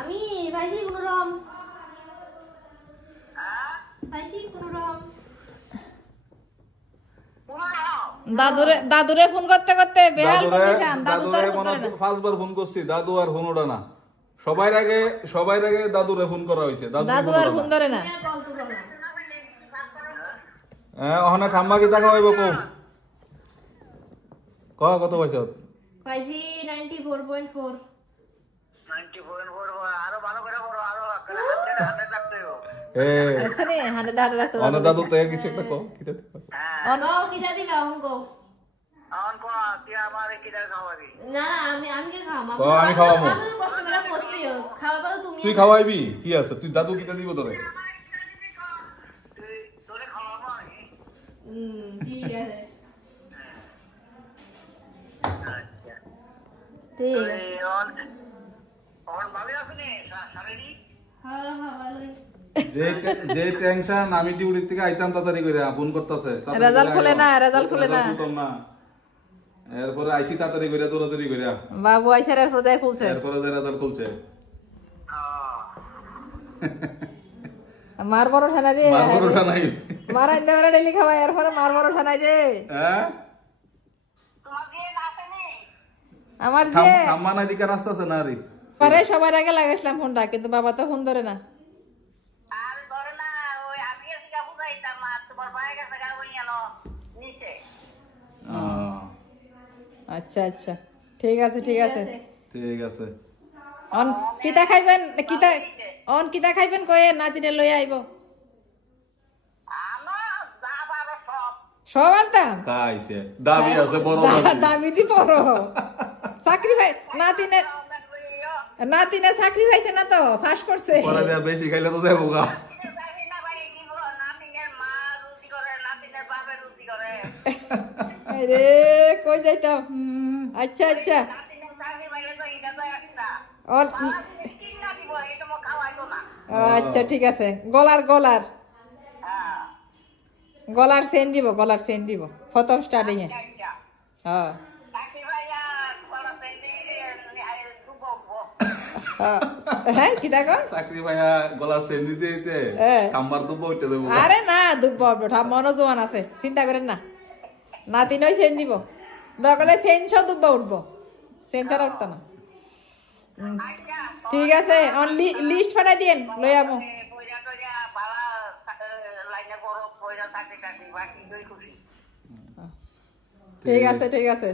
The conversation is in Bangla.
আমি ভাইজি কোনরকম ভাইজি কোনরকম দাদুরে ফোন করতে করতে বেহাল কন্ডিশন। দাদুরে পাঁচবার ফোন করছি, দাদু আর ফোন ওঠে না। সবাই আগে দাদুরে ফোন করা হয়েছে, দাদু আর ফোন ধরে না। হ্যাঁ, ওখানে ঠাম্মা কি টাকা হইব কত পয়সা ভাইজি 94.4 আরো ভালো করে বড় আরো হাতে রাখতে হবে। এখানে 100 রাখতে অন দাদু তো কিছু একটা কো কিটা অনো কিটা দিবা অঙ্কো অন কো তুই আমারে কিটা খাওয়াবি? না আমি কি খাওয়াবো? আমি খাওয়াবো। আমি তো কষ্ট করে বসছি, খাওয়াবো তো তুমি। তুই খাওয়াইবি কি আছে? তুই দাদু কিটা দিব তোরে? তুই তোরে খাওয়াবো আমি। ঠিক আছে আচ্ছা ঠিক আছে। অন ভালো আপনি শারীরিক হ্যাঁ ভালোই। যে টেনশন আমি ডিউটি থেকে আইতাম তাড়াতাড়ি করে ফোন করতেছে, রেজাল্ট খুলে না। এরপরে আইসি তাড়াতাড়ি করে দৌড়াদৌড়ি করে বাবু আইসার এরপর দেখ খুলছে, এরপরে রেজাল্ট খুলছে। মার ভরসা নাই রে, মার ভরসা নাই। মার আইনে মারা ডেলি খাওয়াই, এরপরে মার ভরসা নাই রে। হ্যাঁ, তোমার দিয়ে না আসেনি? আমার যে ঠাম্মা না দিকে আসতেছে না রে। পরে সবার আগে লাগাইছিলাম ফোনটা, কিন্তু বাবা তো ফোন ধরে না। আর ধরে না, ওই আমি এসে বুঝাইতাম আর তোমার বাইরে গেছে গা ওই এলো নিচে। আচ্ছা আচ্ছা ঠিক আছে ঠিক আছে ঠিক আছে। অন কিটা খাইবেন কিটা খাইবেন কয়ে নাতিনে লই আইব। আমার যা বাবা সব আনতাম খাইছে দাবি আছে বড় দামি দি বড় চাকরি ভাই নাতিনে চাকরি পাইছে না তো, ফাঁস করছে। পরে যা বেশি খাইলে তো যাবো গা। রে কই যাইতাম। আচ্ছা আচ্ছা আচ্ছা ঠিক আছে। গলার চেন দিব প্রথম স্টার্টিং এ। হ্যাঁ কি দেখো চাকরি ভাইয়া গলা চেন দিতে দিতে কাম্বার তো বইতে দেবো। আরে না দুব্ব মনোজোয়ান আছে, চিন্তা করেন না। নাতি নয় চেন দিব, দরকারে চেন সব দুব্বা উঠবো, চেন ছাড়া উঠতো না। ঠিক আছে লিস্ট পাঠাই দিন লই আমো। ঠিক আছে ঠিক আছে।